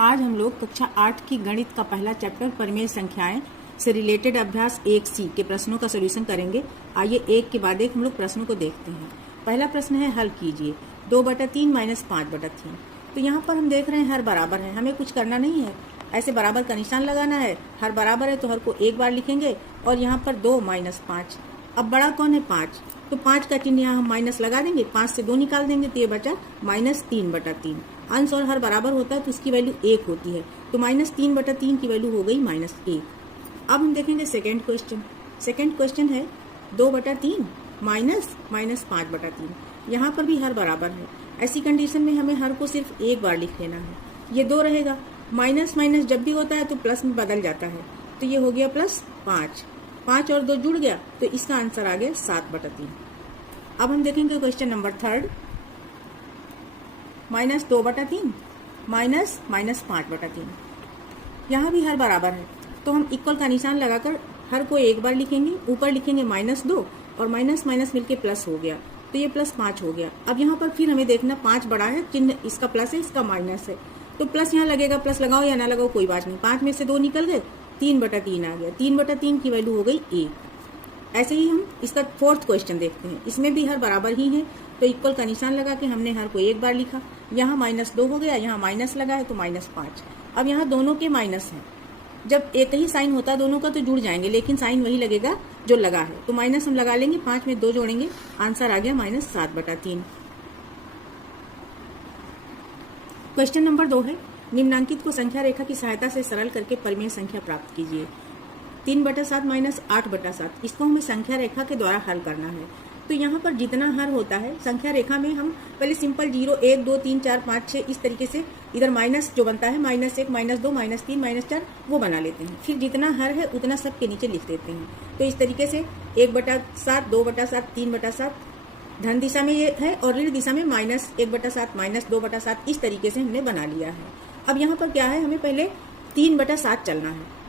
आज हम लोग कक्षा 8 की गणित का पहला चैप्टर परिमेय संख्याएं से रिलेटेड अभ्यास 1C के प्रश्नों का सॉल्यूशन करेंगे। आइए एक के बाद एक हम लोग प्रश्नों को देखते हैं। पहला प्रश्न है, हल कीजिए 2/3 - 5/3। तो यहाँ पर हम देख रहे हैं हर बराबर है, हमें कुछ करना नहीं है, ऐसे बराबर का निशान लगाना है। हर बराबर है तो हर को एक बार लिखेंगे और यहाँ पर 2 - 5। अब बड़ा कौन है? 5, तो 5 का चिन्ह यहाँ हम माइनस लगा देंगे, 5 से 2 निकाल देंगे तो ये बचा -3/3। अंश और हर बराबर होता है तो उसकी वैल्यू 1 होती है, तो -3/3 की वैल्यू हो गई -1। अब हम देखेंगे सेकेंड क्वेश्चन। सेकेंड क्वेश्चन है 2/3 - 5/3। यहाँ पर भी हर बराबर है, ऐसी कंडीशन में हमें हर को सिर्फ एक बार लिख लेना है। ये 2 रहेगा, माइनस माइनस जब भी होता है तो प्लस में बदल जाता है, तो ये हो गया +5। 5 और 2 जुड़ गया तो इसका आंसर आ गया 7/3। अब हम देखेंगे क्वेश्चन नंबर थर्ड, -2/3 - -5/3। यहाँ भी हर बराबर है तो हम इक्वल का निशान लगाकर हर को एक बार लिखेंगे, ऊपर लिखेंगे -2 और माइनस माइनस मिलके प्लस हो गया तो ये +5 हो गया। अब यहाँ पर फिर हमें देखना 5 बड़ा है, चिन्ह इसका प्लस है, इसका माइनस है, तो प्लस यहाँ लगेगा, प्लस लगाओ या ना लगाओ कोई बात नहीं। 5 में से 2 निकल गए, 3/3 आ गया। 3/3 की वैल्यू हो गई 1। ऐसे ही हम इसका फोर्थ क्वेश्चन देखते हैं। इसमें भी हर बराबर ही है तो इक्वल का निशान लगा के हमने हर को एक बार लिखा। यहाँ -2 हो गया, यहाँ माइनस लगा है तो -5। अब यहाँ दोनों के माइनस है, जब एक ही साइन होता है दोनों का तो जुड़ जाएंगे, लेकिन साइन वही लगेगा जो लगा है, तो माइनस हम लगा लेंगे। 5 में 2 जोड़ेंगे, आंसर आ गया -7/3। क्वेश्चन नंबर 2 है, निम्नांकित को संख्या रेखा की सहायता से सरल करके परिमेय संख्या प्राप्त कीजिए। 3/7 - 8/7, इसको हमें संख्या रेखा के द्वारा हल करना है। तो यहाँ पर जितना हर होता है संख्या रेखा में हम पहले सिंपल 0, 1, 2, 3, 4, 5, 6 इस तरीके से इधर माइनस जो बनता है -1, -2, -3, -4 वो बना लेते हैं। फिर जितना हर है उतना सब के नीचे लिख देते हैं। तो इस तरीके से 1/7, 2/7, 3/7 धन दिशा में ये है और ऋण दिशा में -1/7, -2/7 इस तरीके से हमने बना लिया है। अब यहाँ पर क्या है, हमें पहले 3/7 चलना है,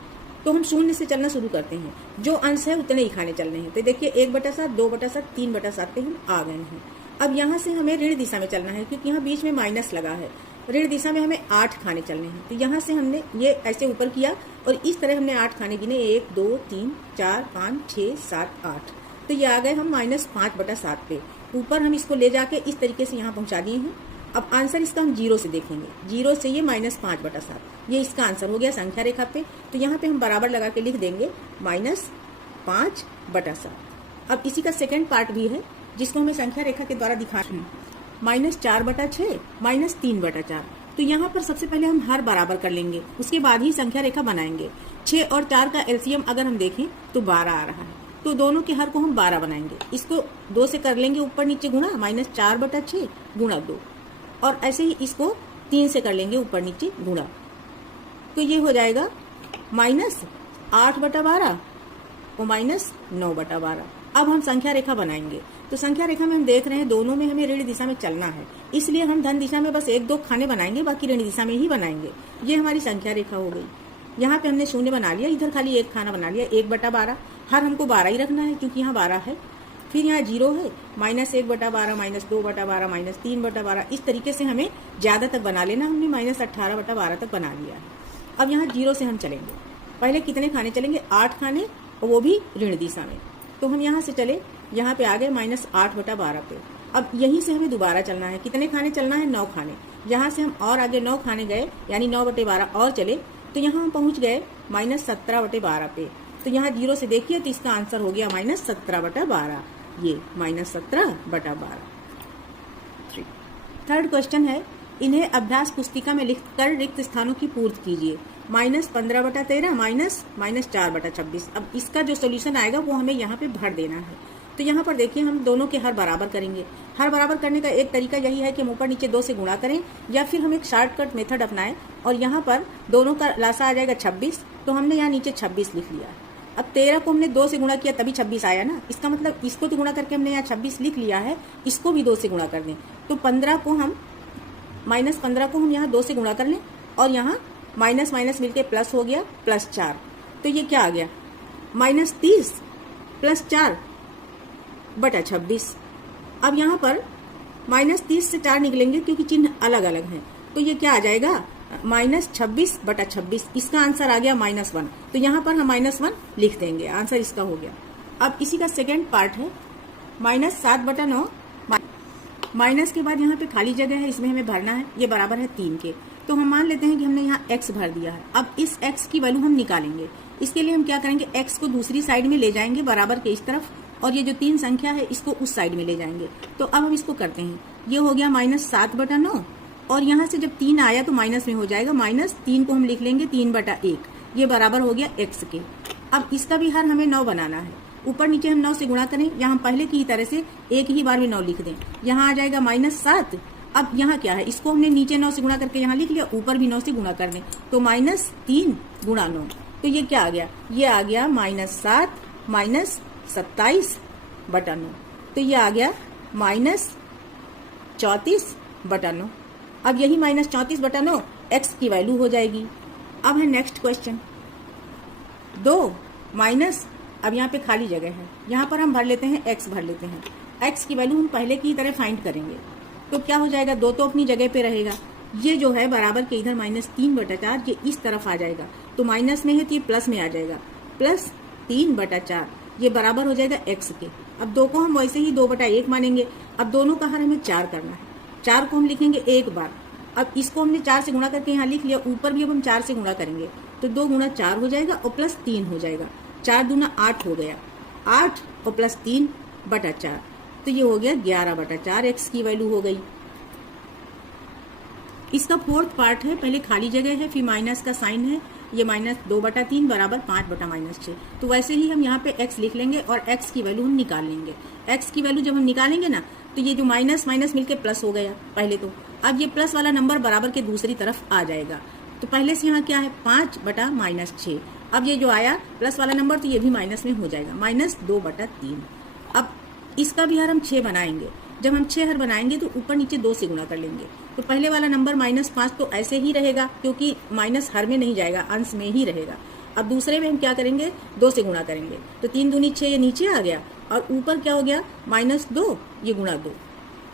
तो हम 0 से चलना शुरू करते हैं। जो अंश है उतने ही खाने चलने हैं। तो देखिए 1/7, 2/7, 3/7 पे हम आ गए हैं। अब यहाँ से हमें ऋण दिशा में चलना है, क्योंकि यहाँ बीच में माइनस लगा है। ऋण दिशा में हमें 8 खाने चलने हैं, तो यहाँ से हमने ये ऐसे ऊपर किया और इस तरह हमने 8 खाने गिने, 1, 2, 3, 4, 5, 6, 7, 8। तो ये आ गए हम -5/7 पे। ऊपर हम इसको ले जाके इस तरीके से यहाँ पहुँचा दिए हैं। अब आंसर इसका हम 0 से देखेंगे, 0 से ये -5/7, ये इसका आंसर हो गया संख्या रेखा पे। तो यहाँ पे हम बराबर लगा के लिख देंगे -5/7। अब इसी का सेकंड पार्ट भी है जिसको हमें संख्या रेखा के द्वारा दिखाना है, -4/6 -3/4। तो यहाँ पर सबसे पहले हम हर बराबर कर लेंगे, उसके बाद ही संख्या रेखा बनाएंगे। 6 और 4 का एलसीएम अगर हम देखें तो 12 आ रहा है, तो दोनों के हर को हम 12 बनाएंगे। इसको 2 से कर लेंगे, ऊपर नीचे गुणा, -4/6 गुणा 2, और ऐसे ही इसको 3 से कर लेंगे, ऊपर नीचे गुणा, तो ये हो जाएगा -8/12 और -9/12। अब हम संख्या रेखा बनाएंगे। तो संख्या रेखा में हम देख रहे हैं दोनों में हमें ऋण दिशा में चलना है, इसलिए हम धन दिशा में बस 1-2 खाने बनाएंगे, बाकी ऋण दिशा में ही बनाएंगे। ये हमारी संख्या रेखा हो गई। यहाँ पे हमने 0 बना लिया, इधर खाली 1 खाना बना लिया, 1/12। हर हमको 12 ही रखना है क्योंकि यहाँ 12 है। फिर यहाँ 0 है, -1/12, -2/12, -3/12, इस तरीके से हमें ज्यादा तक बना लेना। हमने -18/12 तक बना लिया है। अब यहाँ 0 से हम चलेंगे, पहले कितने खाने चलेंगे? 8 खाने, और वो भी ऋण दिशा में। तो हम यहाँ से चले, यहाँ पे आ गए -8/12 पे। अब यहीं से हमें दोबारा चलना है, कितने खाने चलना है? 9 खाने। यहाँ से हम और आगे 9 खाने गए, यानी 9/12 और चले, तो यहाँ हम पहुँच गए -17/12 पे। तो यहाँ 0 से देखिए तो इसका आंसर हो गया -17/12, ये -17/12। थर्ड क्वेश्चन है, इन्हें अभ्यास पुस्तिका में लिखकर रिक्त स्थानों की पूर्ति कीजिए। -15/13 -4/26। अब इसका जो सोल्यूशन आएगा वो हमें यहाँ पे भर देना है। तो यहाँ पर देखिए हम दोनों के हर बराबर करेंगे। हर बराबर करने का एक तरीका यही है कि हम ऊपर नीचे 2 से गुणा करें, या फिर हम एक शॉर्टकट मेथड अपनाएं और यहाँ पर दोनों का लासा आ जाएगा 26, तो हमने यहाँ नीचे 26 लिख लिया। अब 13 को हमने 2 से गुणा किया तभी 26 आया ना, इसका मतलब इसको तो गुणा करके हमने यहाँ 26 लिख लिया है, इसको भी 2 से गुणा कर दें। तो 15 को हम यहाँ 2 से गुणा कर लें और यहाँ माइनस माइनस मिलके प्लस हो गया, +4। तो ये क्या आ गया? -30 + 4/26। अब यहाँ पर -30 से 4 निकलेंगे क्योंकि चिन्ह अलग अलग हैं, तो ये क्या आ जाएगा? -26/26, इसका आंसर आ गया -1। तो यहाँ पर हम -1 लिख देंगे, आंसर इसका हो गया। अब इसी का सेकेंड पार्ट है -7/9, माइनस के बाद यहाँ पे खाली जगह है, इसमें हमें भरना है, ये बराबर है 3 के। तो हम मान लेते हैं कि हमने यहाँ x भर दिया है। अब इस x की वैल्यू हम निकालेंगे। इसके लिए हम क्या करेंगे, x को दूसरी साइड में ले जाएंगे बराबर के इस तरफ, और ये जो 3 संख्या है इसको उस साइड में ले जाएंगे। तो अब हम इसको करते हैं, ये हो गया -7/9, और यहाँ से जब 3 आया तो माइनस में हो जाएगा, -3 को हम लिख लेंगे 3/1, ये बराबर हो गया x के। अब इसका भी हर हमें 9 बनाना है, ऊपर नीचे हम 9 से गुणा करें, यहाँ पहले की तरह से एक ही बार में 9 लिख दें, यहाँ आ जाएगा -7। अब यहाँ क्या है, इसको हमने नीचे 9 से गुणा करके यहाँ लिख लिया, ऊपर भी 9 से गुणा कर दें, तो -3 × 9, तो ये क्या आ गया, ये आ गया -7 -27/9, तो ये आ गया -34/9। अब यही -34/9 x की वैल्यू हो जाएगी। अब है नेक्स्ट क्वेश्चन 2 माइनस, अब यहाँ पे खाली जगह है, यहाँ पर हम भर लेते हैं x भर लेते हैं। x की वैल्यू हम पहले की तरह फाइंड करेंगे, तो क्या हो जाएगा, 2 तो अपनी जगह पे रहेगा, ये जो है बराबर के इधर -3/4, ये इस तरफ आ जाएगा, तो माइनस में है तो ये प्लस में आ जाएगा, +3/4, ये बराबर हो जाएगा x के। अब 2 को हम वैसे ही 2/1 मानेंगे। अब दोनों का हर हमें 4 करना है, 4 को हम लिखेंगे एक बार। अब इसको हमने 4 से गुणा करके यहाँ लिख लिया, ऊपर भी अब हम 4 से गुणा करेंगे, तो 2 × 4 हो जाएगा और +3 हो जाएगा, 4 दूना 8 हो गया, 8 और +3/4, तो ये हो गया 11/4, x की वैल्यू हो गई। इसका फोर्थ पार्ट है, पहले खाली जगह है, फिर माइनस का साइन है, ये -2/3 बराबर 5/-6। तो वैसे ही हम यहाँ पे x लिख लेंगे और x की वैल्यू हम निकाल लेंगे। x की वैल्यू जब हम निकालेंगे ना, तो ये जो माइनस माइनस मिलके प्लस हो गया पहले तो, अब ये प्लस वाला नंबर बराबर के दूसरी तरफ आ जाएगा। तो पहले से यहाँ क्या है, 5/-6। अब ये जो आया प्लस वाला नंबर, तो ये भी माइनस में हो जाएगा, -2/3। अब इसका भी हर हम 6 बनाएंगे। जब हम 6 हर बनाएंगे तो ऊपर नीचे 2 से गुणा कर लेंगे, तो पहले वाला नंबर -5 तो ऐसे ही रहेगा, क्योंकि माइनस हर में नहीं जाएगा, अंश में ही रहेगा। अब दूसरे में हम क्या करेंगे, 2 से गुणा करेंगे, तो 3 दूनी 6, ये नीचे आ गया, और ऊपर क्या हो गया, -2, ये गुणा 2,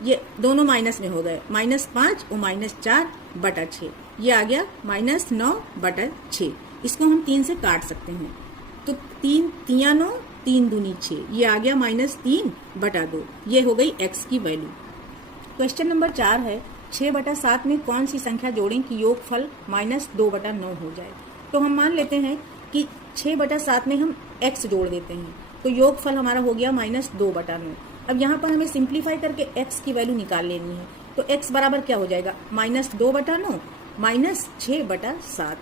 ये दोनों माइनस में हो गए, -5 और -4/6, ये आ गया -9/6। इसको हम 3 से काट सकते हैं, तो 3 3 9, 3 दूनी 6, ये आ गया -3/2, ये हो गई x की वैल्यू। क्वेश्चन नंबर 4 है, 6/7 में कौन सी संख्या जोड़ें कि योगफल -2/9 हो जाए। तो हम मान लेते हैं कि 6/7 में हम x जोड़ देते हैं, तो योगफल हमारा हो गया -2/9। अब यहाँ पर हमें सिंप्लीफाई करके x की वैल्यू निकाल लेनी है, तो x बराबर क्या हो जाएगा, -2/9 -6/7।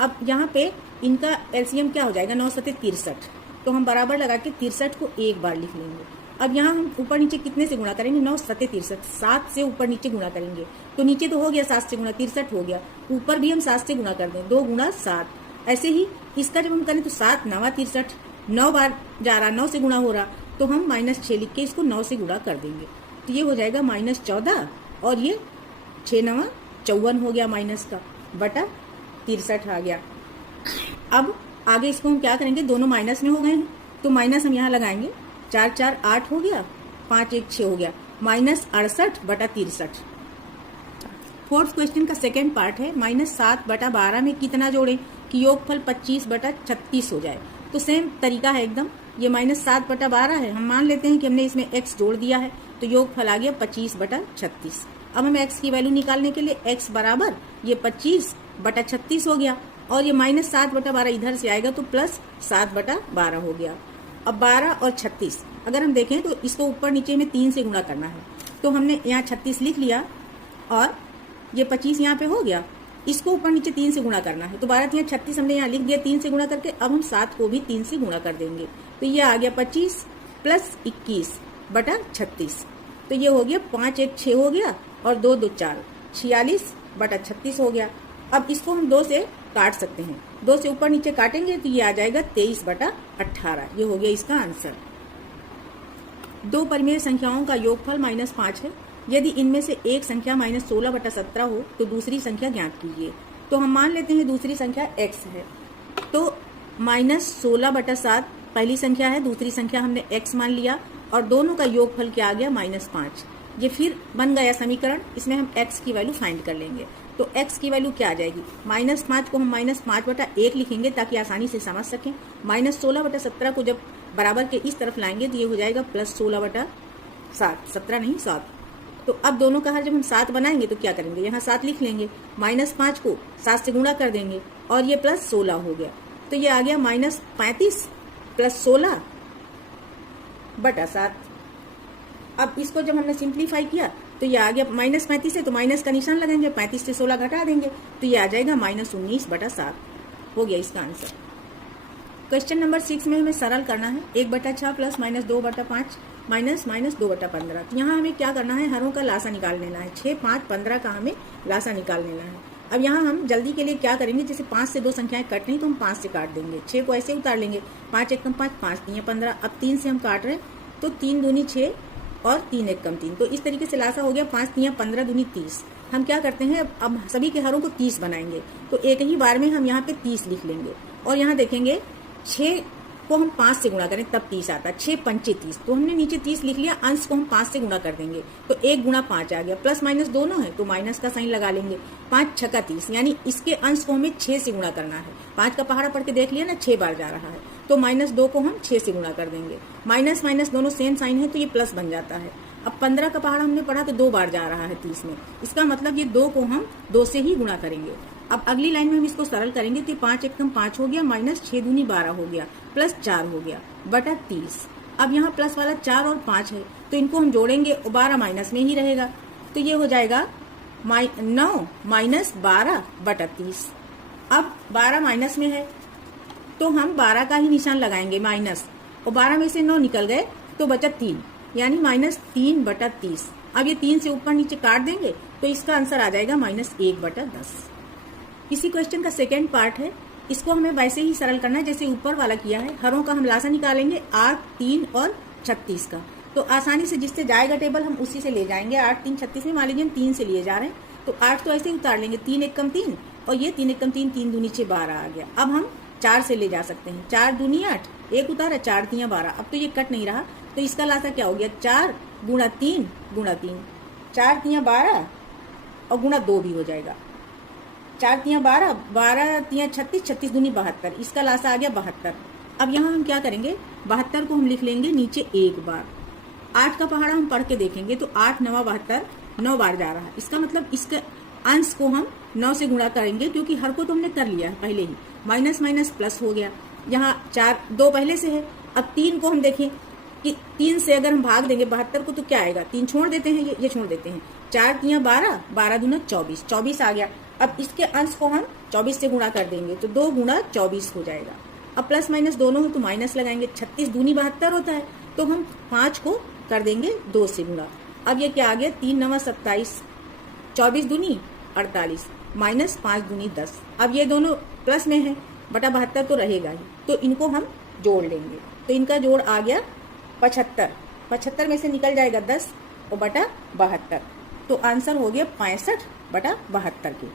अब यहाँ पे इनका एलसीएम क्या हो जाएगा, 9 × 63, तो हम बराबर लगा के 63 को एक बार लिख लेंगे। अब यहाँ हम ऊपर नीचे कितने से गुणा करेंगे, 9 × 63, 7 से ऊपर नीचे गुणा करेंगे, तो नीचे तो हो गया 7 से गुणा, 63 हो गया, ऊपर भी हम 7 से गुणा कर दें, 2 × 7। ऐसे ही इसका जब हम करें तो 7 × 9 = 63, 9 बार जा रहा, 9 से गुणा हो रहा, तो हम -6 लिख के इसको 9 से गुणा कर देंगे, तो ये हो जाएगा -14, और ये 6 × 9 = 54 हो गया, माइनस का बटा 63 आ गया। अब आगे इसको हम क्या करेंगे, दोनों माइनस में हो गए हैं, तो माइनस हम यहाँ लगाएंगे, 4 × 4 = 8 हो गया, 5 × 1 = 6 हो गया, -68/63। फोर्थ क्वेश्चन का सेकेंड पार्ट है, -7/12 में कितना जोड़ें कि योगफल 25/36 हो जाए। तो सेम तरीका है एकदम, ये -7/12 है, हम मान लेते हैं कि हमने इसमें x जोड़ दिया है, तो योगफल आ गया 25/36। अब हमें x की वैल्यू निकालने के लिए x बराबर ये 25/36 हो गया, और ये -7/12 इधर से आएगा, तो +7/12 हो गया। अब 12 और 36 अगर हम देखें तो इसको ऊपर नीचे में 3 से गुणा करना है, तो हमने यहाँ 36 लिख लिया, और ये 25 यहाँ पे हो गया, इसको ऊपर नीचे 3 से गुणा करना है, तो 12 × 36 हमने यहाँ लिख दिया 3 से गुणा करके। अब हम 7 को भी 3 से गुणा कर देंगे, तो ये आ गया 25 + 21/36, तो ये हो गया 5 × 1 = 6 हो गया, और 2 × 2 = 4, 46/36 हो गया। अब इसको हम 2 से काट सकते हैं, 2 से ऊपर नीचे काटेंगे तो ये आ जाएगा 23/18, ये हो गया इसका आंसर। 2 परिमेय संख्याओं का योगफल -5 है। यदि इनमें से एक संख्या -16/17 हो तो दूसरी संख्या ज्ञात कीजिए। तो हम मान लेते हैं दूसरी संख्या x है, तो -16/7 पहली संख्या है, दूसरी संख्या हमने x मान लिया, और दोनों का योगफल क्या आ गया, -5। ये फिर बन गया समीकरण, इसमें हम x की वैल्यू फाइंड कर लेंगे। तो x की वैल्यू क्या आ जाएगी, -5 को हम -5/1 लिखेंगे ताकि आसानी से समझ सकें। -16/17 को जब बराबर के इस तरफ लाएंगे तो ये हो जाएगा +16/7, 17 नहीं 7। तो अब दोनों का हर जब हम 7 बनाएंगे तो क्या करेंगे, यहाँ 7 लिख लेंगे, -5 को 7 से गुणा कर देंगे और ये +16 हो गया। तो ये आ गया -35 + 16/7। अब इसको जब हमने सिंप्लीफाई किया तो ये आ गया -35 से, तो माइनस का निशान लगाएंगे, 35 से 16 घटा देंगे तो ये आ जाएगा -19/7। हो गया इसका आंसर। क्वेश्चन नंबर 6 में हमें सरल करना है 1/6 + -2/5 -2/15। तो यहाँ हमें क्या करना है, हरों का लासा निकाल लेना है। 6, 5, 15 का हमें लासा निकाल लेना है। अब यहाँ हम जल्दी के लिए क्या करेंगे, जैसे 5 से 2 संख्याएं कट रही तो हम 5 से काट देंगे, 6 को ऐसे उतार लेंगे, 5 × 1 = 5, 5 × 3 = 15। अब 3 से हम काट रहे हैं तो 3 दूनी 6 और 3 × 1 = 3, तो इस तरीके से लासा हो गया 5 × 3 = 15 दूनी 30। हम क्या करते हैं, अब सभी के हरों को 30 बनाएंगे तो एक ही बार में हम यहाँ पे 30 लिख लेंगे और यहाँ देखेंगे 6 को हम 5 से गुणा करें तब 30 आता है, 6 × 5 = 30। तो हमने नीचे 30 लिख लिया, अंश को हम 5 से गुणा कर देंगे तो 1 × 5 आ गया, प्लस माइनस दोनों है तो माइनस का साइन लगा लेंगे। 5 × 6 = 30, यानी इसके अंश को हमें 6 से गुणा करना है। 5 का पहाड़ा पढ़ के देख लिया ना, 6 बार जा रहा है, तो -2 को हम 6 से गुणा कर देंगे। माइनस माइनस दोनों सेम साइन है तो ये प्लस बन जाता है। अब 15 का पहाड़ा हमने पढ़ा तो 2 बार जा रहा है 30 में, इसका मतलब ये 2 को हम 2 से ही गुणा करेंगे। अब अगली लाइन में हम इसको सरल करेंगे तो 5 × 1 = 5 हो गया, -6 दूनी 12 हो गया, +4 हो गया बटा 30। अब यहाँ प्लस वाला 4 और 5 है तो इनको हम जोड़ेंगे और 12 माइनस में ही रहेगा, तो ये हो जाएगा 9 - 12 बटा 30। अब 12 माइनस में है तो हम 12 का ही निशान लगाएंगे माइनस, और 12 में से 9 निकल गए तो बचा 3, यानी -3 बटा 30। अब ये 3 से ऊपर नीचे काट देंगे तो इसका आंसर आ जाएगा -1 बटा 10। इसी क्वेश्चन का सेकेंड पार्ट है, इसको हमें वैसे ही सरल करना है जैसे ऊपर वाला किया है। हरों का हम लासा निकालेंगे 8, 3 और 36 का, तो आसानी से जिससे जाएगा टेबल हम उसी से ले जाएंगे। 8, 3, 36 में मान लीजिए हम 3 से लिए जा रहे हैं तो 8 तो ऐसे ही उतार लेंगे, 3 × 1 = 3 और ये 3 × 1 = 3, 3 दूनी 6, 12 आ गया। अब हम 4 से ले जा सकते हैं, 4 दूनी 8, 1 उतारा, 4 × 3 = 12। अब तो ये कट नहीं रहा तो इसका लासा क्या हो गया, 4 × 3 × 3, 4 × 3 = 12 और गुणा 2 भी हो जाएगा, 4 × 3 = 12, 12 × 3 = 36, 36 दूनी 72, इसका लासा आ गया 72। अब यहाँ हम क्या करेंगे, 72 को हम लिख लेंगे नीचे एक बार। 8 का पहाड़ा हम पढ़ के देखेंगे तो 8 × 9 = 72, 9 बार जा रहा है, इसका मतलब इसके अंश को हम 9 से गुणा करेंगे क्योंकि हर को तो हमने कर लिया है पहले ही। माइनस माइनस प्लस हो गया, यहाँ 4 2 पहले से है। अब 3 को हम देखें कि 3 से अगर हम भाग देंगे 72 को तो क्या आएगा, 3 छोड़ देते हैं, ये छोड़ देते हैं, 4 × 3 = 12, 12 दूना 24, 24 आ गया। अब इसके अंश को हम 24 से गुणा कर देंगे तो 2 × 24 हो जाएगा। अब प्लस माइनस दोनों हो तो माइनस लगाएंगे, 36 दूनी 72 होता है तो हम 5 को कर देंगे 2 से गुणा। अब ये क्या आ गया, 3 × 9 = 27, 24 दूनी 48, -5 दूनी 10। अब ये दोनों प्लस में है, बटा 72 तो रहेगा ही, तो इनको हम जोड़ लेंगे तो इनका जोड़ आ गया 75, 75 में से निकल जाएगा 10 और बटा 72, तो आंसर हो गया 65 बटा 72 के।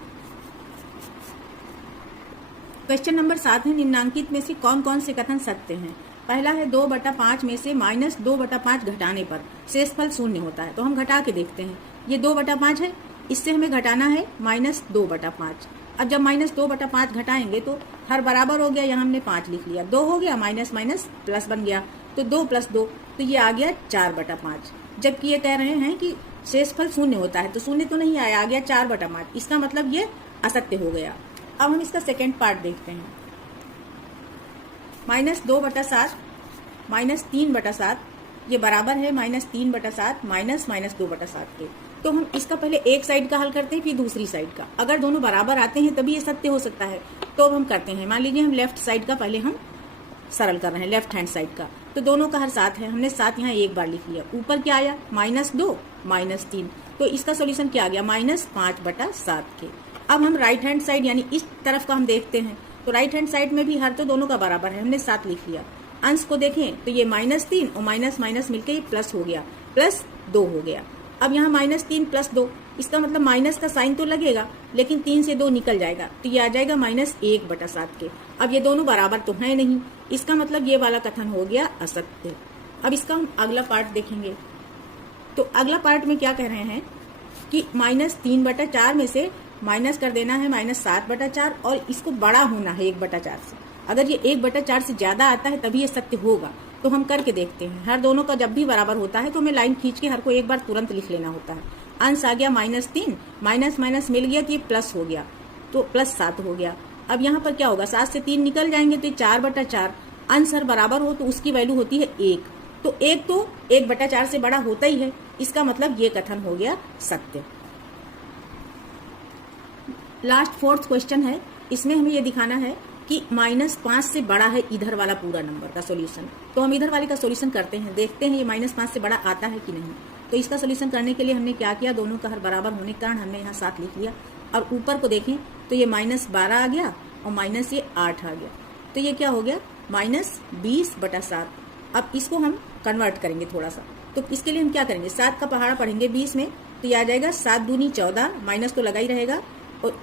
क्वेश्चन नंबर 7 है, निम्नांकित में से कौन कौन से कथन सत्य हैं। पहला है 2/5 में से -2/5 घटाने पर शेषफल 0 होता है, तो हम घटा के देखते हैं। ये 2/5 है, इससे हमें घटाना है -2/5। अब जब -2/5 घटाएंगे तो हर बराबर हो गया, यहाँ हमने 5 लिख लिया, 2 हो गया, माइनस माइनस प्लस बन गया, तो 2 + 2 तो ये आ गया 4/5। जबकि ये कह रहे हैं कि शेषफल 0 होता है, तो 0 तो नहीं आया, आ गया 4/5, इसका मतलब ये असत्य हो गया। अब हम इसका सेकेंड पार्ट देखते हैं। -2/7 -3/7 ये बराबर है -3/7 -2/7 के। तो हम इसका पहले एक साइड का हल करते हैं फिर दूसरी साइड का, अगर दोनों बराबर आते हैं तभी ये सत्य हो सकता है। तो अब हम करते हैं, मान लीजिए हम लेफ्ट साइड का पहले हम सरल कर रहे हैं, लेफ्ट हैंड साइड का, तो दोनों का हर 7 है, हमने 7 यहाँ एक बार लिख लिया। ऊपर क्या आया, -2 -3, तो इसका सोल्यूशन क्या आ गया, -5/7 के। अब हम राइट हैंड साइड यानी इस तरफ का हम देखते हैं, तो राइट हैंड साइड में भी हर तो दोनों का बराबर है, हमने 7 लिख लिया। अंश को देखें तो ये -3 और माइनस माइनस मिलकर ये प्लस हो गया, +2 हो गया। अब यहाँ -3 + 2, इसका मतलब माइनस का साइन तो लगेगा लेकिन 3 से 2 निकल जाएगा, तो ये आ जाएगा -1/7 के। अब ये दोनों बराबर तो है नहीं, इसका मतलब ये वाला कथन हो गया असत्य। अब इसका हम अगला पार्ट देखेंगे, तो अगला पार्ट में क्या कह रहे हैं कि -3/4 में से माइनस कर देना है -7/4 और इसको बड़ा होना है 1/4 से। अगर ये 1/4 से ज्यादा आता है तभी ये सत्य होगा। तो हम करके देखते हैं। हर दोनों का जब भी बराबर होता है तो हमें लाइन खींच के हर को एक बार तुरंत लिख लेना होता है। अंश आ गया -3, माइनस माइनस मिल गया तो ये प्लस हो गया, तो +7 हो गया। अब यहाँ पर क्या होगा, 7 से 3 निकल जाएंगे तो 4/4। अंश हर बराबर हो तो उसकी वैल्यू होती है 1, तो 1/4 से बड़ा होता ही है। इसका मतलब ये कथन हो गया सत्य। लास्ट 4th क्वेश्चन है। इसमें हमें ये दिखाना है कि -5 से बड़ा है इधर वाला पूरा नंबर का सॉल्यूशन। तो हम इधर वाले का सॉल्यूशन करते हैं, देखते हैं ये -5 से बड़ा आता है कि नहीं। तो इसका सॉल्यूशन करने के लिए हमने क्या किया, दोनों का हर बराबर होने के कारण हमने यहाँ 7 लिख लिया। और ऊपर को देखें तो ये -12 आ गया और माइनस ये 8 आ गया, तो ये क्या हो गया -20/7। अब इसको हम कन्वर्ट करेंगे थोड़ा सा, तो इसके लिए हम क्या करेंगे, 7 का पहाड़ा पढ़ेंगे 20 में, तो ये आ जाएगा 7 दूनी 14, माइनस तो लगा ही रहेगा और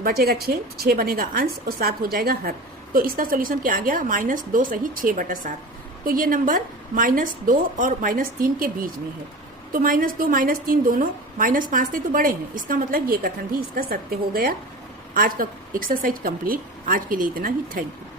बचेगा 6 बनेगा अंश और 7 हो जाएगा हर। तो इसका सोल्यूशन क्या आ गया, -2 सही 6/7। तो ये नंबर -2 और -3 के बीच में है। तो -2 -3 दोनों -5 से तो बड़े हैं। इसका मतलब ये कथन भी इसका सत्य हो गया। आज का एक्सरसाइज कंप्लीट। आज के लिए इतना ही। Thank you.